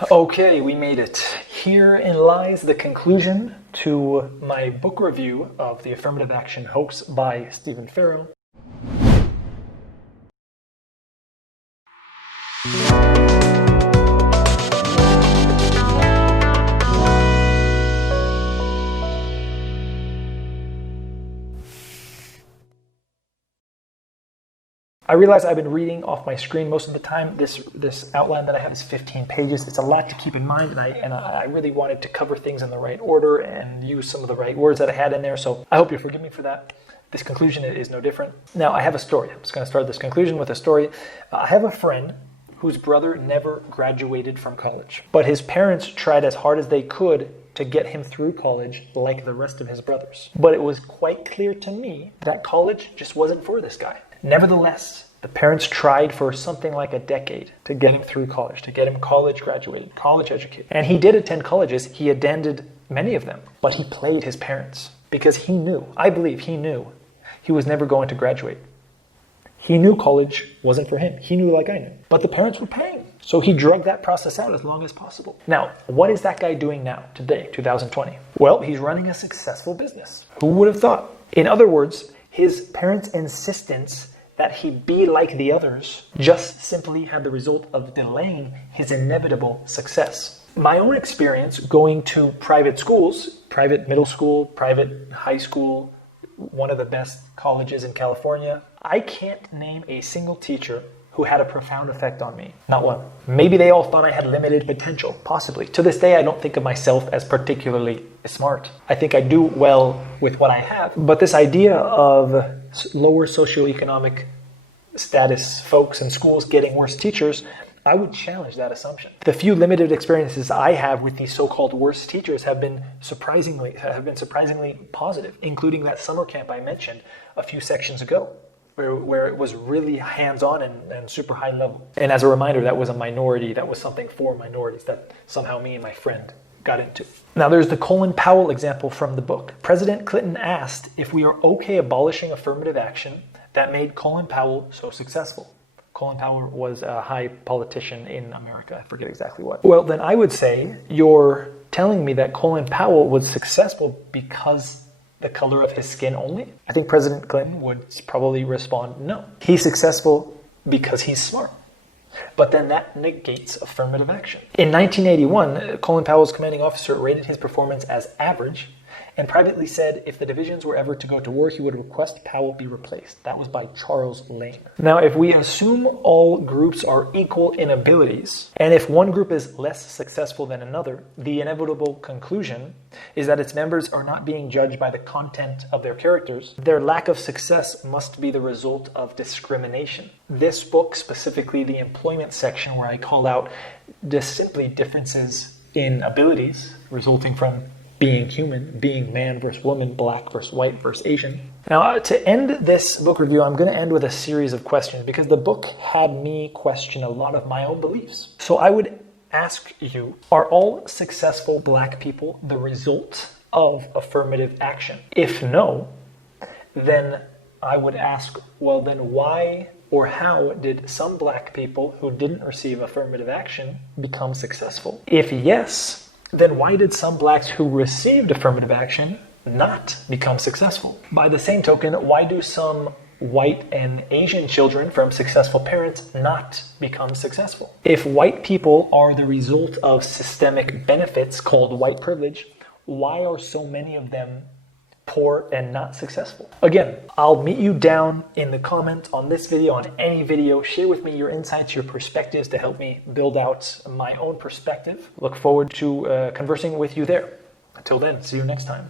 Okay, we made it. Herein lies the conclusion to my book review of The Affirmative Action Hoax by Stephen Farrow. I realize I've been reading off my screen most of the time. This outline that I have is 15 pages. It's a lot to keep in mind, and I really wanted to cover things in the right order and use some of the right words that I had in there, so I hope you forgive me for that. This conclusion is no different. Now, I have a story. I'm just going to start this conclusion with a story. I have a friend whose brother never graduated from college, but his parents tried as hard as they could to get him through college like the rest of his brothers. But it was quite clear to me that college just wasn't for this guy. Nevertheless, the parents tried for something like a decade to get him through college, to get him college graduated, college educated. And he did attend colleges. He attended many of them, but he played his parents because he knew, I believe he knew, he was never going to graduate. He knew college wasn't for him. He knew like I knew, but the parents were paying. So he drug that process out as long as possible. Now, what is that guy doing now, today, 2020? Well, he's running a successful business. Who would have thought? In other words, his parents' insistence that he be like the others just simply had the result of delaying his inevitable success. My own experience going to private schools, private middle school, private high school, one of the best colleges in California, I can't name a single teacher who had a profound effect on me. Not one. Maybe they all thought I had limited potential, possibly. To this day, I don't think of myself as particularly smart. I think I do well with what I have, but this idea of lower socioeconomic status folks in schools getting worse teachers, I would challenge that assumption. The few limited experiences I have with these so-called worst teachers have been surprisingly positive, including that summer camp I mentioned a few sections ago, where it was really hands-on and super high level. And as a reminder, that was a minority, that was something for minorities that somehow me and my friend got into. Now there's the Colin Powell example from the book. President Clinton asked if we are okay abolishing affirmative action that made Colin Powell so successful. Colin Powell was a high politician in America. I forget exactly what. Well, then I would say you're telling me that Colin Powell was successful because the color of his skin only? I think President Clinton would probably respond, no. He's successful because he's smart. But then that negates affirmative action. In 1981, Colin Powell's commanding officer rated his performance as average and privately said if the divisions were ever to go to war, he would request Powell be replaced. That was by Charles Lane. Now, if we assume all groups are equal in abilities, and if one group is less successful than another, the inevitable conclusion is that its members are not being judged by the content of their characters. Their lack of success must be the result of discrimination. This book, specifically the employment section where I call out just simply differences in abilities resulting from being human, being man versus woman, black versus white versus Asian. Now, to end this book review, I'm going to end with a series of questions because the book had me question a lot of my own beliefs. So I would ask you, are all successful black people the result of affirmative action? If no, then I would ask, well, then why or how did some black people who didn't receive affirmative action become successful? If yes, then why did some blacks who received affirmative action not become successful? By the same token, why do some white and Asian children from successful parents not become successful? If white people are the result of systemic benefits called white privilege, why are so many of them poor and not successful? Again, I'll meet you down in the comments on this video, on any video. Share with me your insights, your perspectives to help me build out my own perspective. Look forward to conversing with you there. Until then, see you next time.